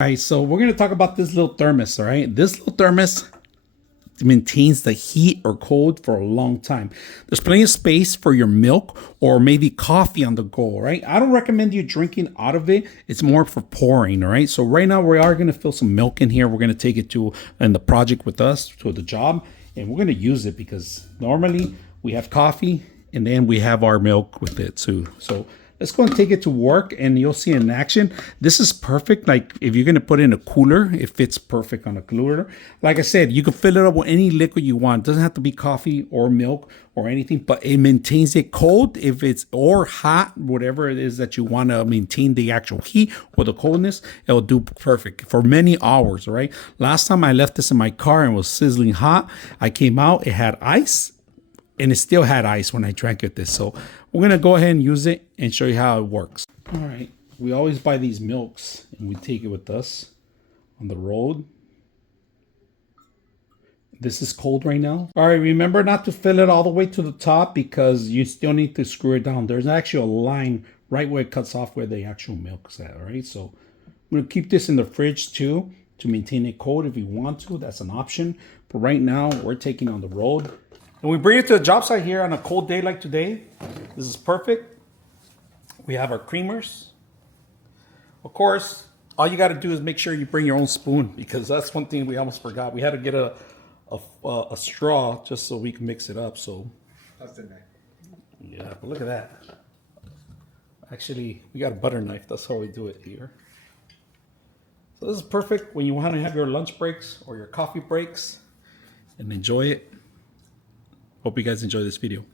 All right, so we're going to talk about this little thermos, all right? This little thermos maintains the heat or cold for a long time. There's plenty of space for your milk or maybe coffee on the go, right? I don't recommend you drinking out of it. It's more for pouring, all right? So right now we are going to fill some milk in here. We're going to take it to in the project with us to the job, and we're going to use it because normally we have coffee and then we have our milk with it too. So let's go and take it to work and you'll see in action. This is perfect. Like if you're going to put it in a cooler, it fits perfect on a cooler. Like I said, you can fill it up with any liquid you want. It doesn't have to be coffee or milk or anything, but it maintains it cold if it's or hot, whatever it is that you want to maintain the actual heat or the coldness. It'll do perfect for many hours, right? Last time I left this in my car and it was sizzling hot, I came out, it had ice. And it still had ice when I drank it this. So we're going to go ahead and use it and show you how it works. All right. We always buy these milks and we take it with us on the road. This is cold right now. All right. Remember not to fill it all the way to the top because you still need to screw it down. There's actually a line right where it cuts off where the actual milk is at. All right. So I'm going to keep this in the fridge too to maintain it cold if you want to. That's an option. But right now we're taking on the road. And we bring it to the job site here on a cold day like today. This is perfect. We have our creamers. Of course, all you got to do is make sure you bring your own spoon because that's one thing we almost forgot. We had to get a straw just so we can mix it up. So, yeah, but look at that. Actually, we got a butter knife. That's how we do it here. So this is perfect when you want to have your lunch breaks or your coffee breaks and enjoy it. Hope you guys enjoy this video.